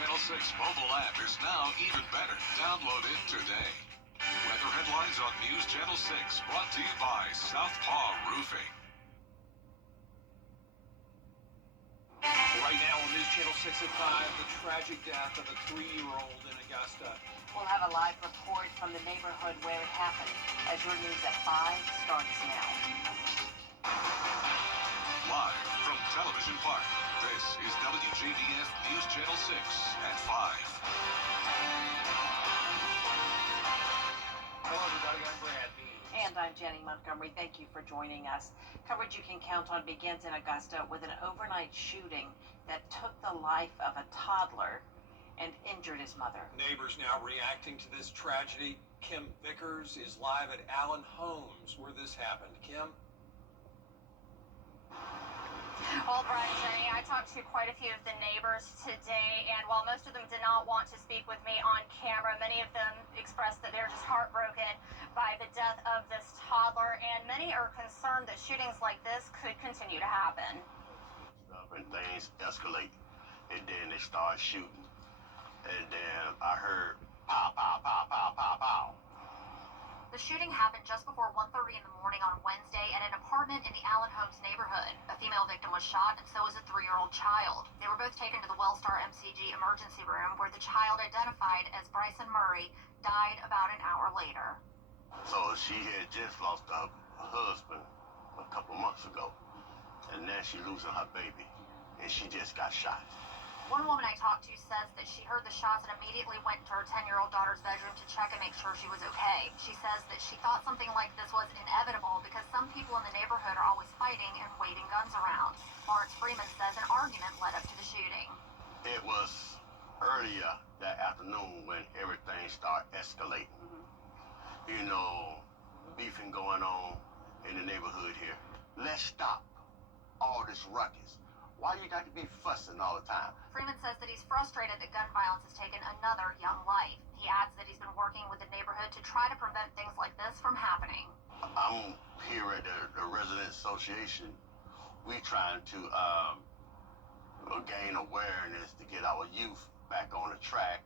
Channel 6 mobile app is now even better. Download it today. Weather headlines on News Channel 6, brought to you by Southpaw Roofing. Right now on News Channel 6 at 5, the tragic death of a 3-year-old in Augusta. We'll have a live report from the neighborhood where it happened as your News at 5 starts now. Live from Television Park, this is WJBF News Channel 6 at 5. Hello everybody, I'm Brad Means. And I'm Jenny Montgomery. Thank you for joining us. Coverage you can count on begins in Augusta with an overnight shooting that took the life of a toddler and injured his mother. Neighbors now reacting to this tragedy. Kim Vickers is live at Allen Homes where this happened. Kim? Well, Brad and Jenny, I talked to quite a few of the neighbors today, and while most of them did not want to speak with me on camera, many of them expressed that they're just heartbroken by the death of this toddler, and many are concerned that shootings like this could continue to happen. And things escalate, and then they start shooting, and then I heard pow, pow, pow, pow, pow, pow. The shooting happened just before 1:30 in the morning on Wednesday at an apartment in the Allen Homes neighborhood. A female victim was shot, and so was a 3-year-old child. They were both taken to the Wellstar MCG emergency room, where the child, identified as Bryson Murray, died about an hour later. So she had just lost her husband a couple months ago, and now she's losing her baby, and she just got shot. One woman I talked to says that she heard the shots and immediately went into her 10-year-old daughter's bedroom to check and make sure she was okay. She says that she thought something like this was inevitable because some people in the neighborhood are always fighting and waving guns around. Lawrence Freeman says an argument led up to the shooting. It was earlier that afternoon when everything started escalating. You know, beefing going on in the neighborhood here. Let's stop all this ruckus. Why you got to be fussing all the time? Freeman says that he's frustrated that gun violence has taken another young life. He adds that he's been working with the neighborhood to try to prevent things like this from happening. I'm here at the resident association. We trying to gain awareness to get our youth back on the track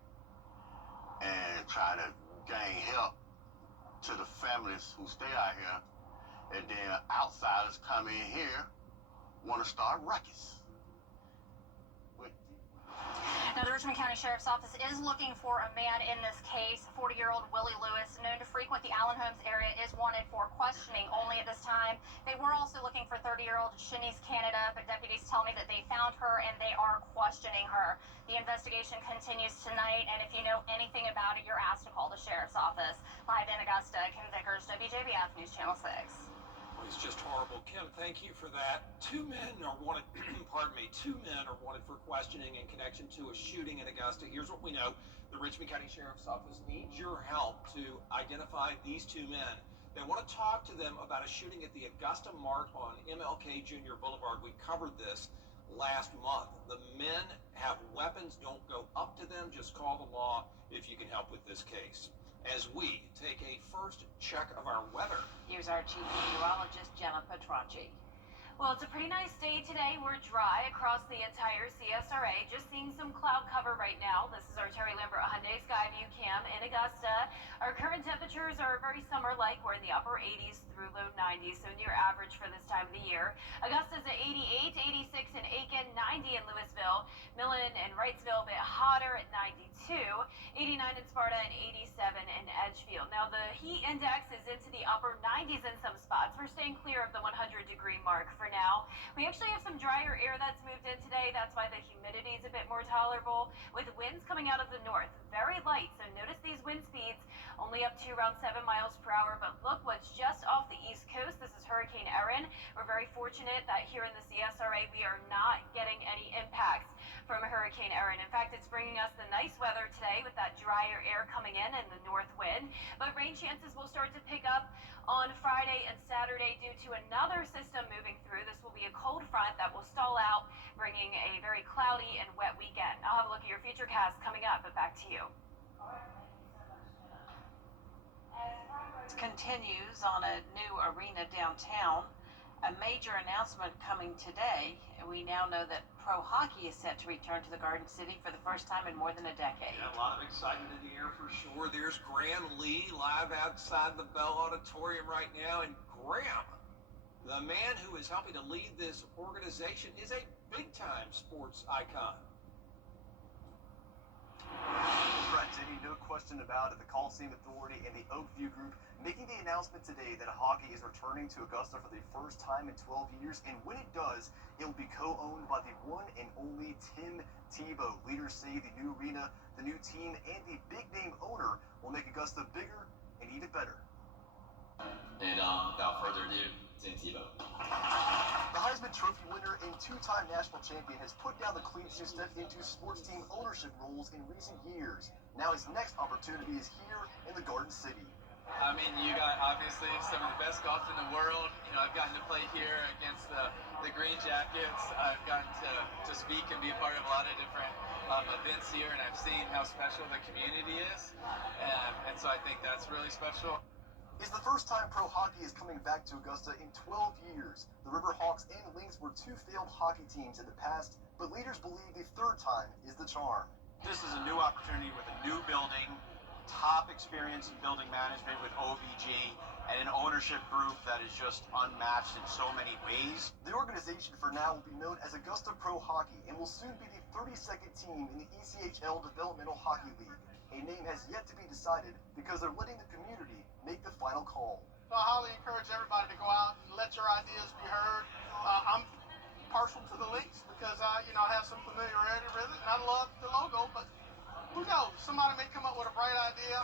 and try to gain help to the families who stay out here, and then outsiders come in here want to start ruckus. Now, the Richmond County Sheriff's Office is looking for a man in this case. 40-year-old Willie Lewis, known to frequent the Allen Homes area, is wanted for questioning only at this time. They were also looking for 30-year-old Shanice Canada, but deputies tell me that they found her and they are questioning her. The investigation continues tonight, and if you know anything about it, you're asked to call the Sheriff's Office. Live in Augusta, Kim Vickers, WJBF News Channel 6. It's just horrible. Kim, thank you for that. 2 men are wanted, pardon me, 2 men are wanted for questioning in connection to a shooting in Augusta. Here's what we know. The Richmond County Sheriff's Office needs your help to identify these 2 men. They want to talk to them about a shooting at the Augusta Mart on MLK Jr. Boulevard. We covered this last month. The men have weapons. Don't go up to them. Just call the law if you can help with this case. As we take a first check of our weather. Here's our chief meteorologist, Jenna Petracci. Well, it's a pretty nice day today. We're dry across the entire CSRA. Just seeing some cloud cover right now. This is our Terry Lambert Hyundai Skyview Cam in Augusta. Our current temperatures are very summer-like. We're in the upper 80s through low 90s, so near average for this time of the year. Augusta's at 88, 86 in Aiken, 90 in Louisville. Millen and Wrightsville a bit hotter at 92, 89 in Sparta, and 87 in Edgefield. Now, the heat index is into the upper 90s in some spots. We're staying clear of the 100-degree mark for now. We actually have some drier air that's moved in today. That's why the humidity is a bit more tolerable, with winds coming out of the north. Very light, so notice these wind speeds only up to around 7 miles per hour. But look what's just off the East Coast. This is Hurricane Erin. We're very fortunate that here in the CSRA we are not getting any impacts from Hurricane Erin. In fact, it's bringing us the nice weather today with that drier air coming in and the north wind. But rain chances will start to pick up on Friday and Saturday due to another system moving through. This will be a cold front that will stall out, bringing a very cloudy and wet weekend. I'll have a look at your future cast coming up, but back to you. Continues on a new arena downtown A major announcement coming today. We now know that pro hockey is set to return to the Garden City for the first time in more than a decade. Yeah, a lot of excitement in the air for sure. There's Graham Lee live outside the Bell Auditorium right now. And Graham, the man who is helping to lead this organization, is a big-time sports icon. Right, Jenny, no question about it. The Coliseum Authority and the Oakview Group making the announcement today that hockey is returning to Augusta for the first time in 12 years. And when it does, it will be co-owned by the one and only Tim Tebow. Leaders say the new arena, the new team, and the big-name owner will make Augusta bigger and even better. And without further ado, Tim Tebow. The Heisman Trophy winner and two-time national champion has put down the cleats to step into sports team ownership roles in recent years. Now his next opportunity is here in the Garden City. I mean, you got obviously some of the best golf in the world. You know, I've gotten to play here against the Green Jackets. I've gotten to speak and be a part of a lot of different events here, and I've seen how special the community is. And so I think that's really special. It's the first time pro hockey is coming back to Augusta in 12 years. The Riverhawks and Lynx were two failed hockey teams in the past, but leaders believe the third time is the charm. This is a new opportunity with a new building, top experience in building management with OVG, and an ownership group that is just unmatched in so many ways. The organization for now will be known as Augusta Pro Hockey and will soon be the 32nd team in the ECHL Developmental Hockey League. A name has yet to be decided because they're letting the community make the final call. So I highly encourage everybody to go out and let your ideas be heard. I'm partial to the Lynx because I have some familiarity with it, and I love the logo, but who knows? Somebody may come up with a bright idea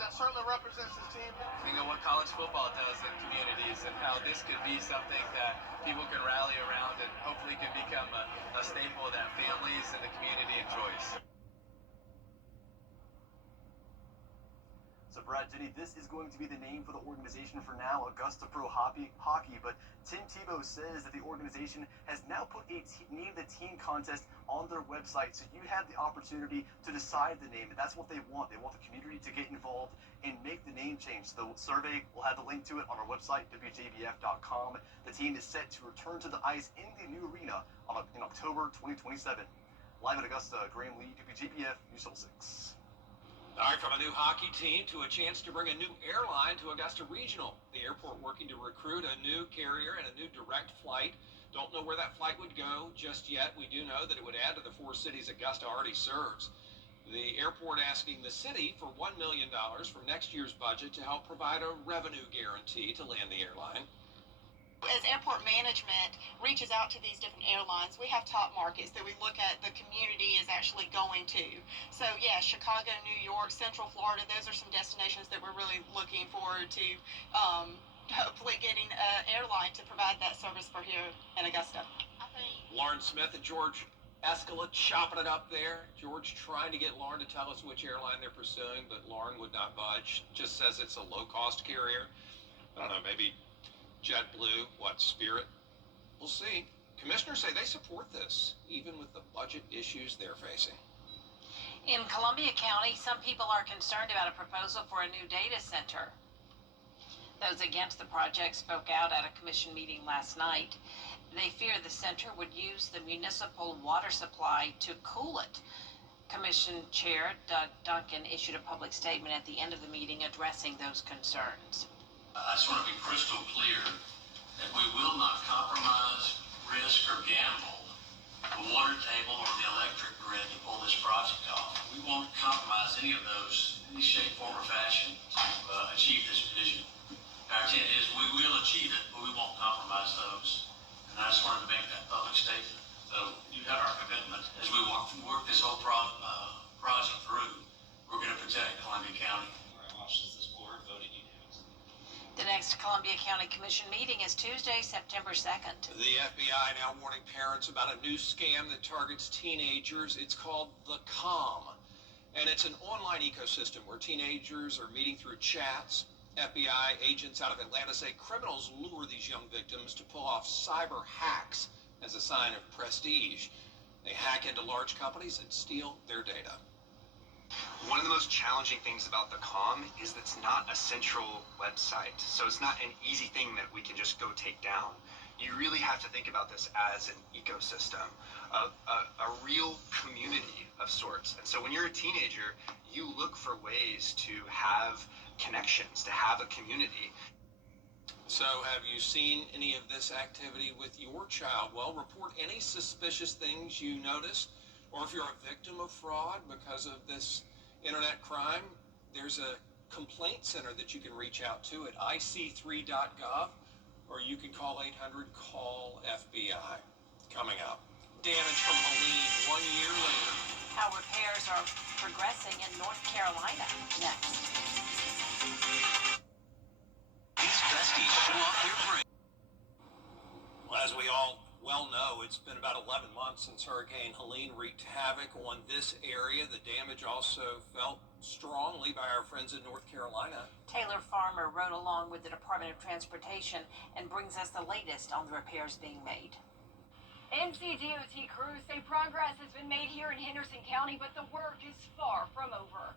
that certainly represents this team. Think of what college football does in communities and how this could be something that people can rally around and hopefully can become a staple that families and the community enjoys. So Brad, Jenny, this is going to be the name for the organization for now, Augusta Pro Hockey, but Tim Tebow says that the organization has now put a name the team contest on their website, so you have the opportunity to decide the name, and that's what they want. They want the community to get involved and make the name change. So the survey, we'll have the link to it on our website, WJBF.com. The team is set to return to the ice in the new arena in October 2027. Live at Augusta, Graham Lee, WJBF, News 6. All right, from a new hockey team to a chance to bring a new airline to Augusta Regional. The airport working to recruit a new carrier and a new direct flight. Don't know where that flight would go just yet. We do know that it would add to the four cities Augusta already serves. The airport asking the city for $1 million from next year's budget to help provide a revenue guarantee to land the airline. As airport management reaches out to these different airlines, we have top markets that we look at the community is actually going to. So yeah, Chicago, New York, Central Florida, those are some destinations that we're really looking forward to hopefully getting an airline to provide that service for here in Augusta. Lauren Smith and George Escalade chopping it up there. George trying to get Lauren to tell us which airline they're pursuing, but Lauren would not budge. Just says it's a low-cost carrier. I don't know, maybe JetBlue, Spirit? We'll see. Commissioners say they support this, even with the budget issues they're facing. In Columbia County, some people are concerned about a proposal for a new data center. Those against the project spoke out at a commission meeting last night. They fear the center would use the municipal water supply to cool it. Commission Chair Doug Duncan issued a public statement at the end of the meeting addressing those concerns. I just want to be crystal clear that we will not compromise, risk, or gamble the water table or the electric grid to pull this project off. We won't compromise any of those in any shape, form, or fashion to achieve this vision. Our intent is we will achieve it, but we won't compromise those. And I just wanted to make that public statement. So you have our commitment as we work this whole project through. We're going to protect Columbia County. The next Columbia County Commission meeting is Tuesday, September 2nd. The FBI now warning parents about a new scam that targets teenagers. It's called The Calm. And it's an online ecosystem where teenagers are meeting through chats. FBI agents out of Atlanta say criminals lure these young victims to pull off cyber hacks as a sign of prestige. They hack into large companies and steal their data. One of the most challenging things about the COM is that it's not a central website, so it's not an easy thing that we can just go take down. You really have to think about this as an ecosystem, a real community of sorts. And so when you're a teenager, you look for ways to have connections, to have a community. So have you seen any of this activity with your child? Well, report any suspicious things you noticed, or if you're a victim of fraud because of this internet crime, there's a complaint center that you can reach out to at ic3.gov, or you can call 800-CALL-FBI. Coming up, damage from Helene 1 year later. How repairs are progressing in North Carolina next. These besties show off their brain. Well, as we all well know, it's been about 11 months since Hurricane Helene wreaked havoc on this area. The damage also felt strongly by our friends in North Carolina. Taylor Farmer rode along with the Department of Transportation and brings us the latest on the repairs being made. NCDOT crews say progress has been made here in Henderson County, but the work is far from over.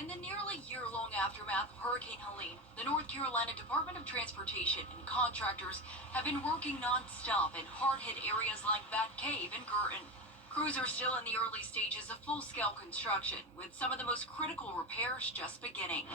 In the nearly year-long aftermath of Hurricane Helene, the North Carolina Department of Transportation and contractors have been working non-stop in hard-hit areas like Bat Cave and Curtin. Crews are still in the early stages of full-scale construction, with some of the most critical repairs just beginning.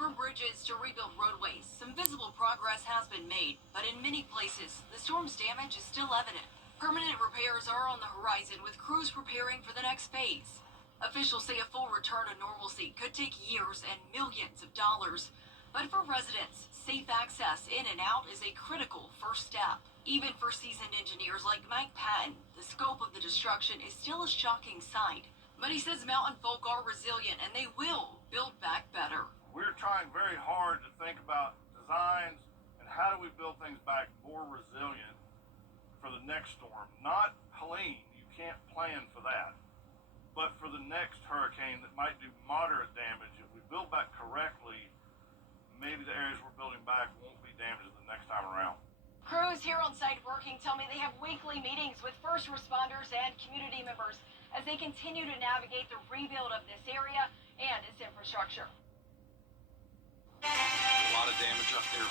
From bridges to rebuild roadways, some visible progress has been made, but in many places, the storm's damage is still evident. Permanent repairs are on the horizon, with crews preparing for the next phase. Officials say a full return to normalcy could take years and millions of dollars. But for residents, safe access in and out is a critical first step. Even for seasoned engineers like Mike Patton, the scope of the destruction is still a shocking sight. But he says mountain folk are resilient and they will build back better. We're trying very hard to think about designs and how do we build things back more resilient for the next storm. Not Helene, you can't plan for that. But for the next hurricane that might do moderate damage, if we build back correctly, maybe the areas we're building back won't be damaged the next time around. Crews here on site working tell me they have weekly meetings with first responders and community members as they continue to navigate the rebuild of this area and its infrastructure. A lot of damage up there.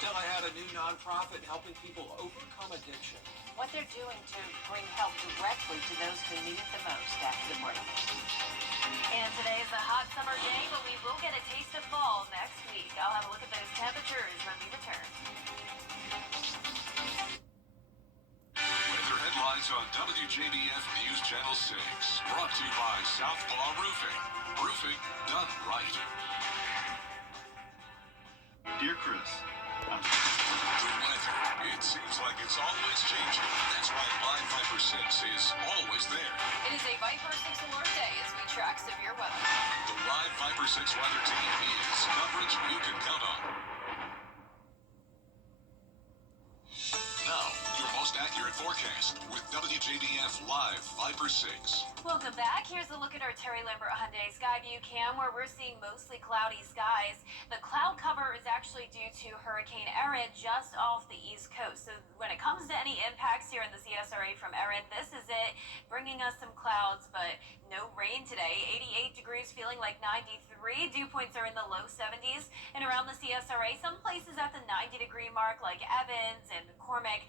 Still, I had a new nonprofit helping people overcome addiction. What they're doing to bring help directly to those who need it the most after the break. And today is a hot summer day, but we will get a taste of fall next week. I'll have a look at those temperatures when we return. Weather headlines on WJBF News Channel 6. Brought to you by Southpaw Roofing. Roofing done right. Dear Chris, The weather. It seems like it's always changing. That's why Live Viper 6 is always there. It is a Viper 6 alert day as we track severe weather. The Live Viper 6 weather team is coverage you can count on. Now, your most accurate forecast with WJBF Live Viper 6. Welcome back. Here's a look at our Terry Lambert Hyundai Skyview Cam, where we're seeing mostly cloudy skies. The cloud cover is actually due to Hurricane Erin just off the East Coast. So when it comes to any impacts here in the CSRA from Erin, this is it, bringing us some clouds, but no rain today. 88 degrees, feeling like 93. Dew points are in the low 70s. And around the CSRA, some places at the 90-degree mark, like Evans and McCormick,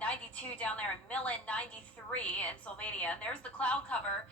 92 down there in Millen, 93 in Sylvania. And there's the cloud cover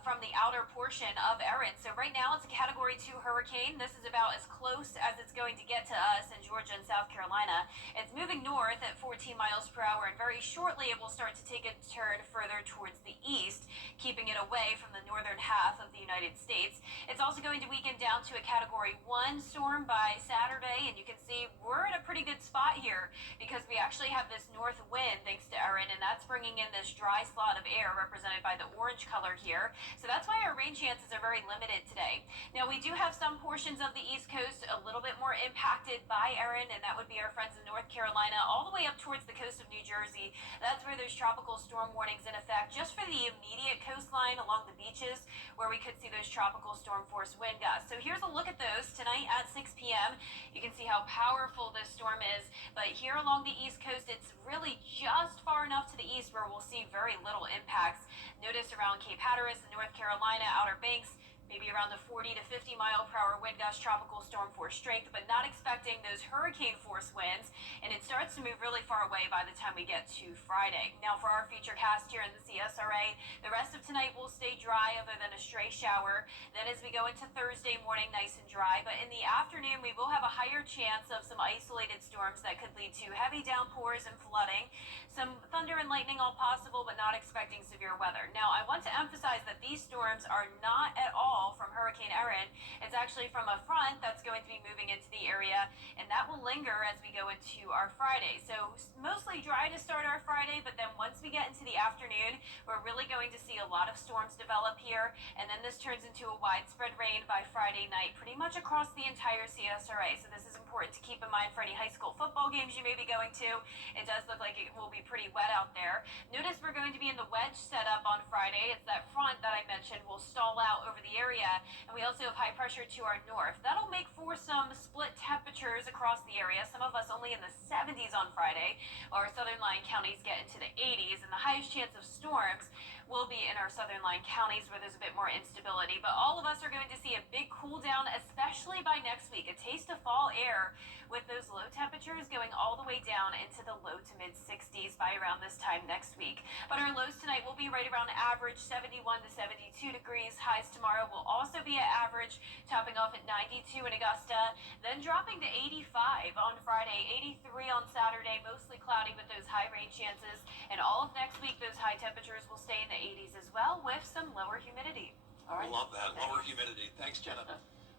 from the outer portion of Erin. So right now it's a Category 2 hurricane. This is about as close as it's going to get to us in Georgia and South Carolina. It's moving north at 14 miles per hour, and very shortly it will start to take a turn further towards the east, keeping it away from the northern half of the United States. It's also going to weaken down to a Category 1 storm by Saturday, and you can see we're in a pretty good spot here because we actually have this north wind thanks to Erin, and that's bringing in this dry slot of air represented by the orange color here. So that's why our rain chances are very limited today. Now, we do have some portions of the East Coast a little bit more impacted by Erin, and that would be our friends in North Carolina, all the way up towards the coast of New Jersey. That's where there's tropical storm warnings in effect, just for the immediate coastline along the beaches, where we could see those tropical storm force wind gusts. So here's a look at those tonight at 6 p.m. You can see how powerful this storm is, but here along the East Coast, it's really just far enough to the east where we'll see very little impacts. Notice around Cape Hatteras in North Carolina, Outer Banks, Maybe around the 40 to 50 mile per hour wind gust, tropical storm force strength, but not expecting those hurricane force winds. And it starts to move really far away by the time we get to Friday. Now for our future cast here in the CSRA, the rest of tonight will stay dry other than a stray shower. Then as we go into Thursday morning, nice and dry. But in the afternoon, we will have a higher chance of some isolated storms that could lead to heavy downpours and flooding. Some thunder and lightning all possible, but not expecting severe weather. Now, I want to emphasize that these storms are not at all from Hurricane Erin. It's actually from a front that's going to be moving into the area, and that will linger as we go into our Friday. So mostly dry to start our Friday, but then once we get into the afternoon, we're really going to see a lot of storms develop here, and then this turns into a widespread rain by Friday night, pretty much across the entire CSRA. So this is important to keep in mind for any high school football games you may be going to. It does look like it will be pretty wet out there. Notice we're going to be in the wedge setup on Friday. It's that front that I mentioned will stall out over the area, and we also have high pressure to our north. That'll make for some split temperatures across the area. Some of us only in the 70s on Friday, while our southern line counties get into the 80s, and the highest chance of storms will be in our southern line counties where there's a bit more instability. But all of us are going to see a big cool down, especially by next week. A taste of fall air with those low temperatures going all the way down into the low to mid 60s by around this time next week. But our lows tonight will be right around average, 71 to 72 degrees. Highs tomorrow will also be at average, topping off at 92 in Augusta, then dropping to 85 on Friday, 83 on Saturday, mostly cloudy with those high rain chances. And all of next week, those high temperatures will stay in the 80s as well, with some lower humidity. All right. Love that, lower humidity. Thanks, Jenna.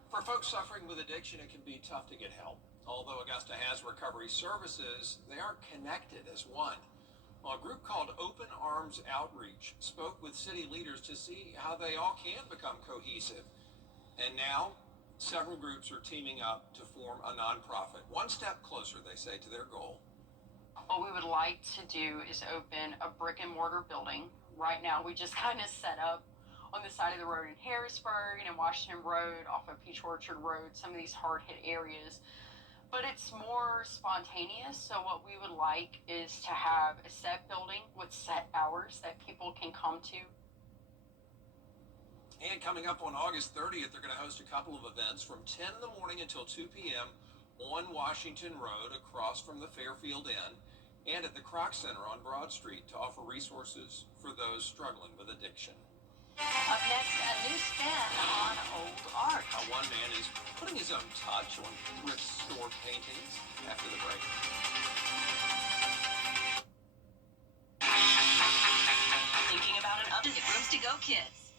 For folks suffering with addiction, it can be tough to get help. Although Augusta has recovery services, they aren't connected as one. Well, a group called Open Arms Outreach spoke with city leaders to see how they all can become cohesive. And now, several groups are teaming up to form a nonprofit. One step closer, they say, to their goal. What we would like to do is open a brick and mortar building. Right now, we just kind of set up on the side of the road in Harrisburg and in Washington Road, off of Peach Orchard Road, some of these hard-hit areas. But it's more spontaneous, so what we would like is to have a set building with set hours that people can come to. And coming up on August 30th, they're going to host a couple of events from 10 in the morning until 2 p.m. on Washington Road across from the Fairfield Inn, and at the Kroc Center on Broad Street to offer resources for those struggling with addiction. Up next, a new spin on old art. One man is putting his own touch on thrift store paintings after the break. Thinking about an oven at Rooms to Go Kids.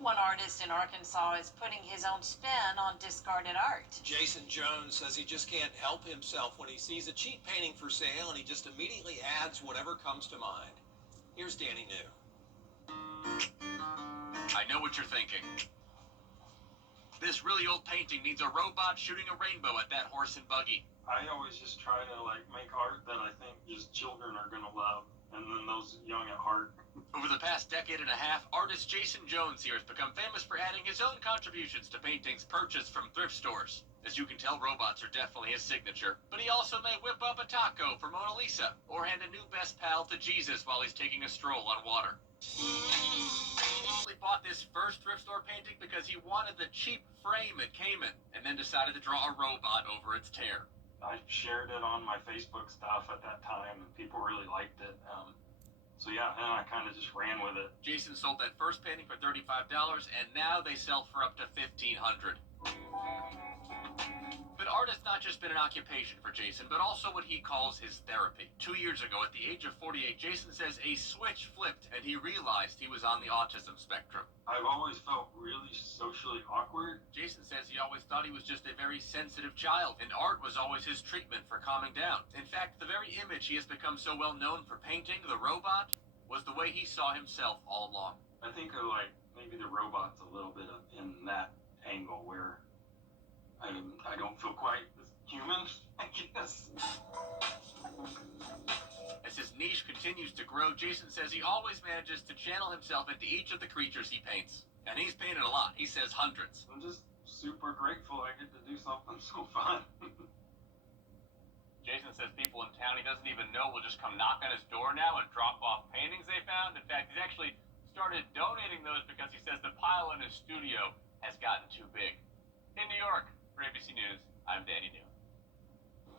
One artist in Arkansas is putting his own spin on discarded art. Jason Jones says he just can't help himself when he sees a cheap painting for sale and he just immediately adds whatever comes to mind. Here's Danny New. I know what you're thinking. This really old painting needs a robot shooting a rainbow at that horse and buggy. I always just try to make art that I think just children are gonna love, and then those young at heart. Over the past decade and a half, artist Jason Jones here has become famous for adding his own contributions to paintings purchased from thrift stores. As you can tell, robots are definitely his signature. But he also may whip up a taco for Mona Lisa, or hand a new best pal to Jesus while he's taking a stroll on water. He bought this first thrift store painting because he wanted the cheap frame it came in, and then decided to draw a robot over its tear. I shared it on my Facebook stuff at that time, and people really liked it. So yeah, and I kind of just ran with it. Jason sold that first painting for $35, and now they sell for up to $1,500. But art has not just been an occupation for Jason, but also what he calls his therapy. 2 years ago, at the age of 48, Jason says a switch flipped and he realized he was on the autism spectrum. I've always felt really socially awkward. Jason says he always thought he was just a very sensitive child, and art was always his treatment for calming down. In fact, the very image he has become so well known for painting, the robot, was the way he saw himself all along. I think of maybe the robot's a little bit in that angle where I don't feel quite as human, I guess. As his niche continues to grow, Jason says he always manages to channel himself into each of the creatures he paints. And he's painted a lot. He says hundreds. I'm just super grateful I get to do something so fun. Jason says people in town he doesn't even know will just come knock on his door now and drop off paintings they found. In fact, he's actually started donating those because he says the pile in his studio has gotten too big. In New York, for ABC News, I'm Danny New.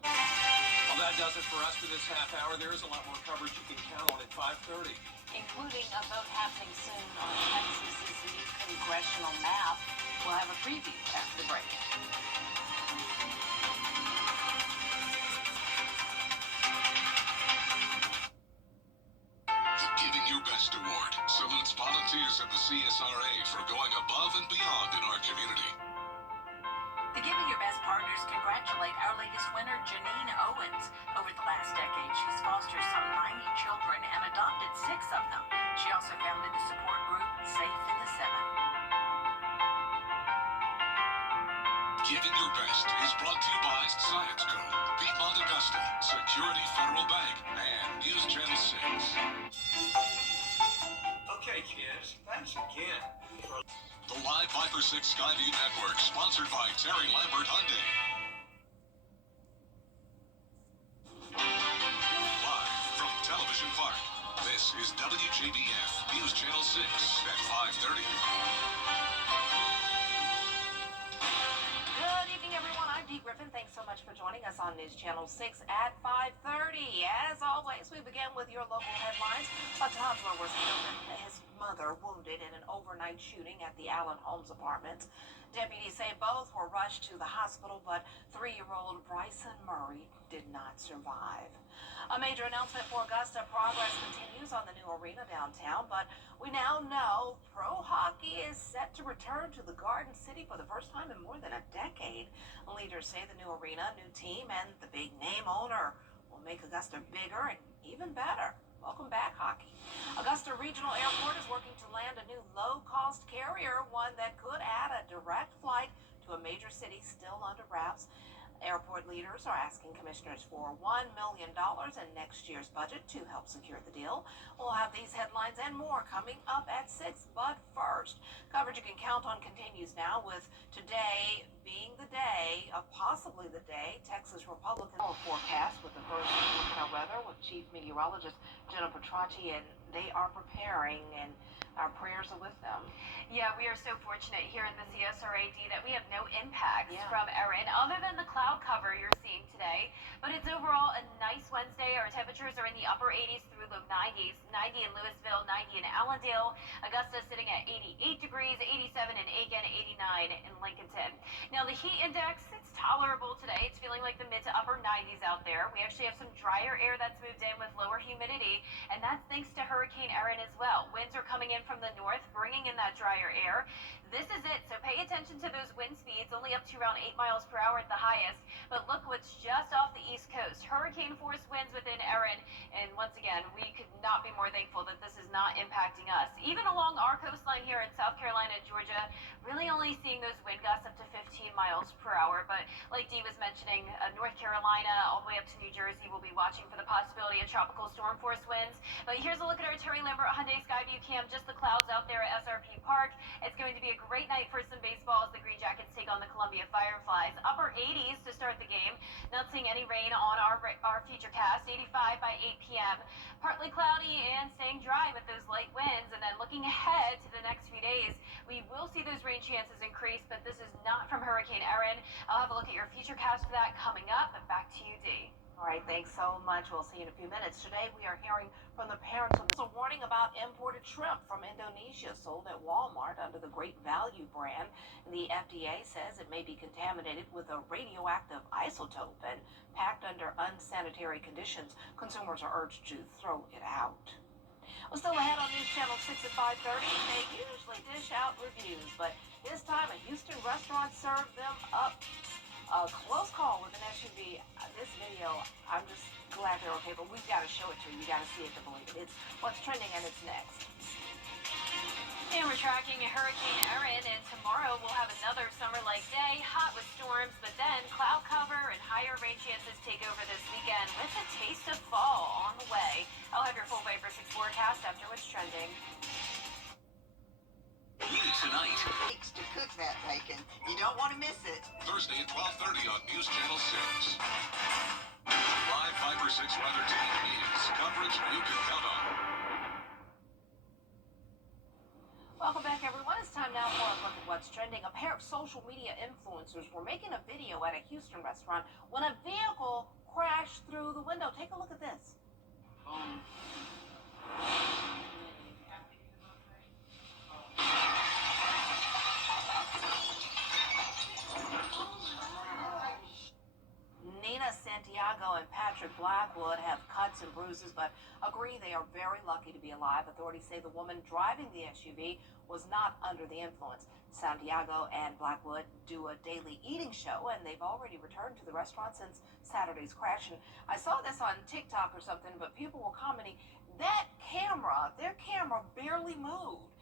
Well, that does it for us for this half hour. There is a lot more coverage you can count on at 5:30. Including a vote happening soon on Texas's new congressional map. We'll have a preview after the break. The Giving Your Best Award salutes volunteers at the CSRA for going above and beyond in our community. The Giving Your Best partners congratulate our latest winner, Janine Owens. Over the last decade, she's fostered some 90 children and adopted 6 of them. She also founded the support group Safe in the 7. Giving Your Best is brought to you by Science Co., Piedmont Augusta, Security Federal Bank, and News Channel 6. Okay, kids, thanks again. The Live Viper 6 Skyview Network, sponsored by Terry Lambert Hyundai. Live from Television Park, this is WJBF News Channel 6 at 5:30. Good evening, everyone. I'm Dee Griffin. Thanks so much for joining us on News Channel 6 at 5:30. As always, we begin with your local headlines. A toddler was killed and his mother wounded in an overnight shooting at the Allen Homes Apartments. Deputies say both were rushed to the hospital, but 3-year-old Bryson Murray did not survive. A major announcement for Augusta. Progress continues on the new arena downtown, but we now know pro hockey is set to return to the Garden City for the first time in more than a decade. Leaders say the new arena, new team, and the big name owner will make Augusta bigger and even better. Welcome back, hockey. Augusta Regional Airport is working to land a new low-cost carrier, one that could add a direct flight to a major city still under wraps. Airport leaders are asking commissioners for $1 million in next year's budget to help secure the deal. We'll have these headlines and more coming up at 6. But first, coverage you can count on continues now, with today being the day, possibly the day, Texas Republican forecast with the first look at our weather with Chief Meteorologist Jenna Petracci, and they are preparing, and our prayers are with them. Yeah, we are so fortunate here in the CSRAD that we have no impacts from Erin other than the cloud cover you're seeing today. But it's overall a nice Wednesday. Our temperatures are in the upper 80s through low 90s. 90 in Louisville, 90 in Allendale. Augusta sitting at 88 degrees, 87 in Aiken, 89 in Lincolnton. Now the heat index, it's tolerable today. It's feeling like the mid to upper 90s out there. We actually have some drier air that's moved in with lower humidity, and that's thanks to Hurricane Erin as well. Winds are coming in from the north, bringing in that drier air. This is it, so pay attention to those wind speeds, only up to around 8 miles per hour at the highest. But look what's just off the east coast. Hurricane force winds within Erin, and once again, we could not be more thankful that this is not impacting us. Even along our coastline here in South Carolina and Georgia, really only seeing those wind gusts up to 15 miles per hour. But like Dee was mentioning, North Carolina all the way up to New Jersey will be watching for the possibility of tropical storm force winds. But here's a look at our Terry Lambert Hyundai Skyview Cam, just the clouds out there at SRP Park. It's going to be a great night for some baseball as the Green Jackets take on the Columbia Fireflies. Upper 80s to start the game. Not seeing any rain on our future cast. 85 by 8 p.m. Partly cloudy and staying dry with those light winds. And then looking ahead to the next few days, we will see those rain chances increase, but this is not from Hurricane Erin. I'll have a look at your future cast for that coming up. And back to you, Dee. All right, thanks so much. We'll see you in a few minutes. Today we are hearing from the parents of a warning about imported shrimp from Indonesia sold at Walmart under the Great Value brand. The FDA says it may be contaminated with a radioactive isotope and packed under unsanitary conditions. Consumers are urged to throw it out. Well, still ahead on News Channel 6 at 5:30. They usually dish out reviews, but this time a Houston restaurant served them up a close call with an SUV. This video, I'm just glad they're okay, but we've got to show it to you. You got to see it to believe it. It's what's trending, and it's next. And we're tracking Hurricane Erin, and tomorrow we'll have another summer-like day, hot with storms, but then cloud cover and higher rain chances take over this weekend with a taste of fall on the way. I'll have your full Viper 6 forecast after what's trending. Tonight, Takes to cook that bacon. You don't want to miss it. Thursday at 12:30 on News Channel 6. Live Viper 6 weather team is coverage you can count on. what's trending. A pair of social media influencers were making a video at a Houston restaurant when a vehicle crashed through the window. Take a look at this. Nina Santiago and Patrick Blackwood have cuts and bruises, but agree they are very lucky to be alive. Authorities say the woman driving the SUV was not under the influence. Santiago and Blackwood do a daily eating show, and they've already returned to the restaurant since Saturday's crash. And I saw this on TikTok or something, but people were commenting, their camera barely moved.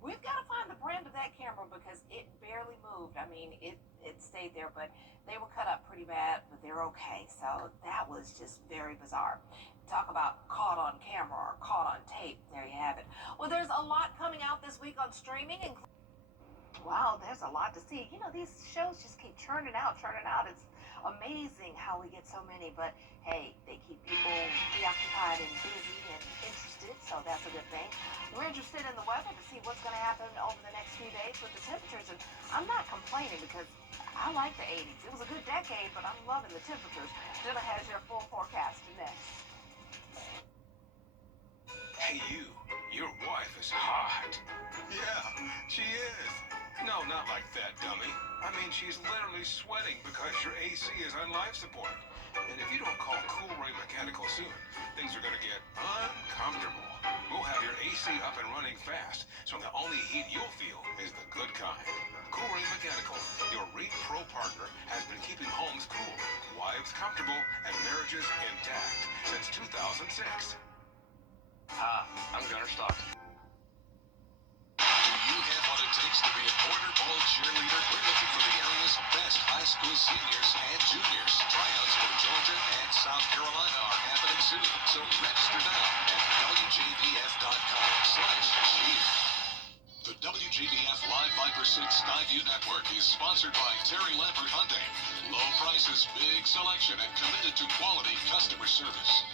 We've got to find the brand of that camera because it barely moved. I mean, it stayed there, but they were cut up pretty bad, but they're okay. So that was just very bizarre. Talk about caught on camera or caught on tape. There you have it. Well, there's a lot coming out this week on streaming. Wow, there's a lot to see. You know, these shows just keep churning out. It's amazing how we get so many, but hey, they keep people preoccupied and busy and interested, so that's a good thing. We're interested in the weather to see what's going to happen over the next few days with the temperatures, and I'm not complaining because I like the 80s. It was a good decade, but I'm loving the temperatures. Jenna has your full forecast next. Hey, your wife is hot. Yeah, she is. No, not like that, dummy. I mean, she's literally sweating because your AC is on life support. And if you don't call Cool Ray Mechanical soon, things are going to get uncomfortable. We'll have your AC up and running fast, so the only heat you'll feel is the good kind. Cool Ray Mechanical, your REIT Pro partner, has been keeping homes cool, wives comfortable, and marriages intact since 2006. Hi, I'm Gunnar Stockton. Do you have what it takes to be a border ball cheerleader? We're looking for the area's best high school seniors and juniors. Tryouts for Georgia and South Carolina are happening soon, so register now at WJBF.com/cheer. The WJBF Live Viper 6 Skyview Network is sponsored by Terry Lambert Hyundai. Low prices, big selection, and committed to quality customer service.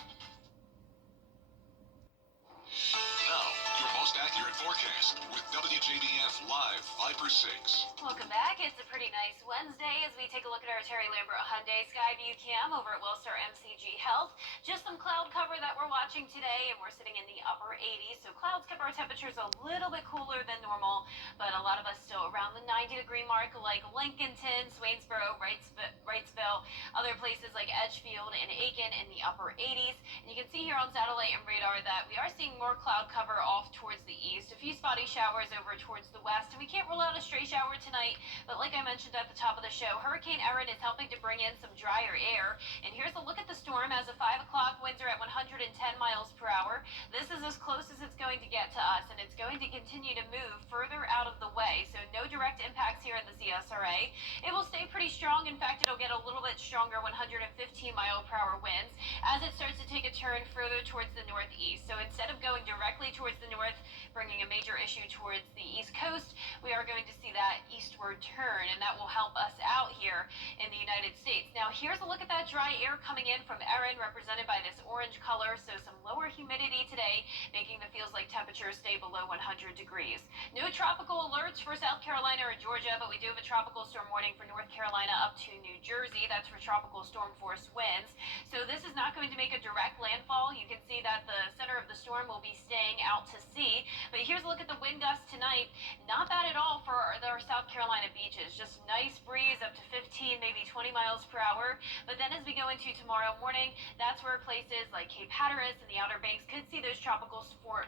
Now, your most accurate forecast with WJBF Live Viper 6. Welcome back. It's a pretty nice Wednesday as we take a look at our Terry Lambert Hyundai Skyview Cam over at Willstar MCG Health. Just some cloud cover that we're watching today, and we're sitting in the upper 80s. So clouds kept our temperatures a little bit cooler than normal, but a lot of us still around the 90-degree mark, like Lincolnton, Swainsboro, Wrightsville, other places like Edgefield and Aiken in the upper 80s. And you can see here on satellite and radar that we are seeing more cloud cover off towards the east, a few spotty showers over towards the west, and we can't rule out a stray shower tonight. But like I mentioned at the top of the show, Hurricane Erin is helping to bring in some drier air. And here's a look at the storm. As of 5 o'clock, winds are at 110 miles per hour. This is as close as it's going to get to us, and it's going to continue to move further out of the way. So no direct impacts here in the CSRA. It will stay pretty strong. In fact, it'll get a little bit stronger, 115 mile per hour winds, as it starts to take a turn further towards the northeast. So instead of going directly towards the north, bringing a major issue towards the east coast, we are going to see that eastward turn, and that will help us out here in the United States. Now, here's a look at that dry air coming in from Erin, represented by this orange color. So some lower humidity today, making the feels like temperatures stay below 100 degrees. No tropical alerts for South Carolina or Georgia, but we do have a tropical storm warning for North Carolina up to New Jersey. That's for tropical storm force winds. So this is not going to make a direct landfall. You can see that the center of the storm will be staying out to sea. But here's a look at the wind gusts tonight. Not bad at all for our South Carolina beaches. Just nice breeze up to 15, maybe 20 miles per hour. But then as we go into tomorrow morning, that's where places like Cape Hatteras and the Outer Banks could see those tropical storm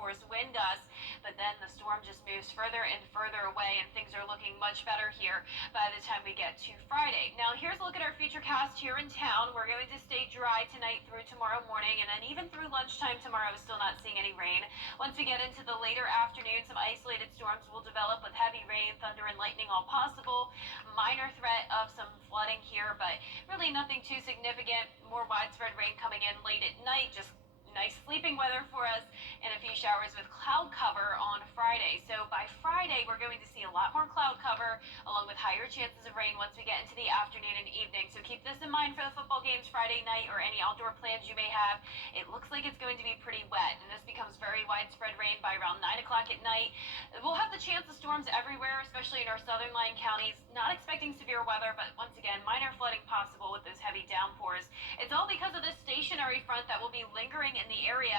force wind gusts. But then the storm just moves further and further away, and things are looking much better here by the time we get to Friday. Now, here's a look at our futurecast here in town. We're going to stay dry tonight through tomorrow morning, and then even through lunchtime tomorrow, we're still not seeing any rain. Once we get into the later afternoon, some isolated storms will develop with heavy rain, thunder, and lightning all possible. Minor threat of some flooding here, but really nothing too significant. More widespread rain coming in late at night, just Nice sleeping weather for us and a few showers with cloud cover on Friday. So by Friday, we're going to see a lot more cloud cover along with higher chances of rain once we get into the afternoon and evening. So keep this in mind for the football games Friday night or any outdoor plans you may have. It looks like it's going to be pretty wet, and this becomes very widespread rain by around 9 o'clock at night. We'll have the chance of storms everywhere, especially in our southern line counties. Not expecting severe weather, but once again, minor flooding possible with those heavy downpours. It's all because of this stationary front that will be lingering in the area.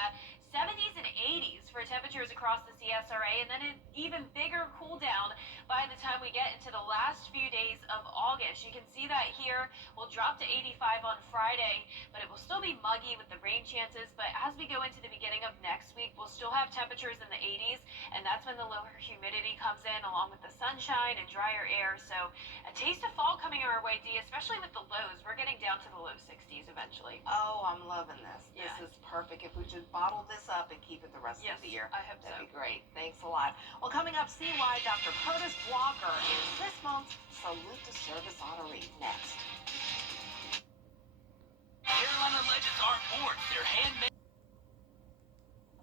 70s and 80s for temperatures across the CSRA, and then an even bigger cool down by the time we get into the last few days of August. You can see that here. We'll drop to 85 on Friday, but it will still be muggy with the rain chances. But as we go into the beginning of next week, we'll still have temperatures in the 80s, and that's when the lower humidity comes in along with the sunshine and drier air. So a taste of fall coming our way, Dee, especially with the lows. We're getting down to the low 60s eventually. Oh, I'm loving this. Yeah. This is perfect. If we should bottle this up and keep it the rest of the year, I hope that'd so. be great. Thanks a lot. Well, coming up, see why Dr. Curtis Walker is this month's Salute to Service honoree next. Carolina Legends aren't born, they're handmade.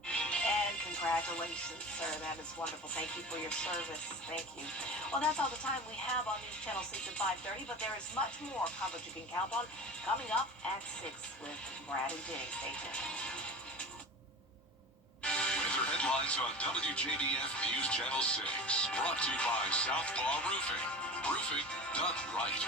And congratulations, sir. That is wonderful. Thank you for your service. Thank you. Well, that's all the time we have on News Channel 6 at 5:30, but there is much more coverage you can count on coming up at 6 with Brad and Jenny. Stay tuned. Weather headlines on WJBF News Channel 6. Brought to you by Southpaw Roofing. Roofing done right.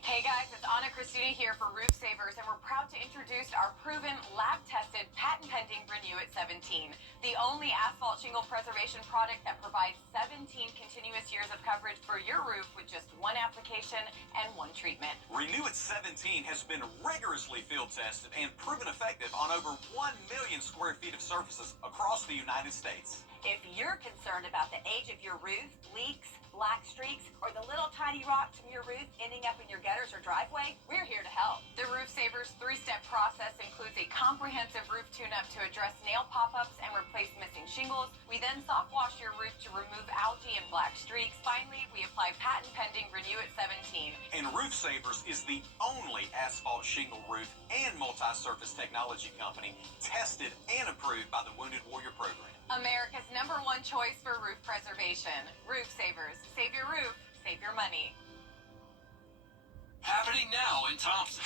Hey guys, it's Anna Christina here for Roof Savers, and we're proud to introduce our proven, lab-tested, patent-pending Renew It 17, the only asphalt shingle preservation product that provides 17 continuous years of coverage for your roof with just one application and one treatment. Renew It 17 has been rigorously field tested and proven effective on over 1 million square feet of surfaces across the United States. If you're concerned about the age of your roof, leaks, black streaks, or the little tiny rocks from your roof ending up in your gutters or driveway, we're here to help. The Roof Savers 3-step process includes a comprehensive roof tune-up to address nail pop-ups and replace missing shingles. We then soft wash your roof to remove algae and black streaks. Finally, we apply patent-pending Renew It 17. And Roof Savers is the only asphalt shingle roof and multi-surface technology company tested and approved by the Wounded Warrior Program. America's #1 choice for roof preservation. Roof Savers. Save your roof, save your money. Happening now in Thompson.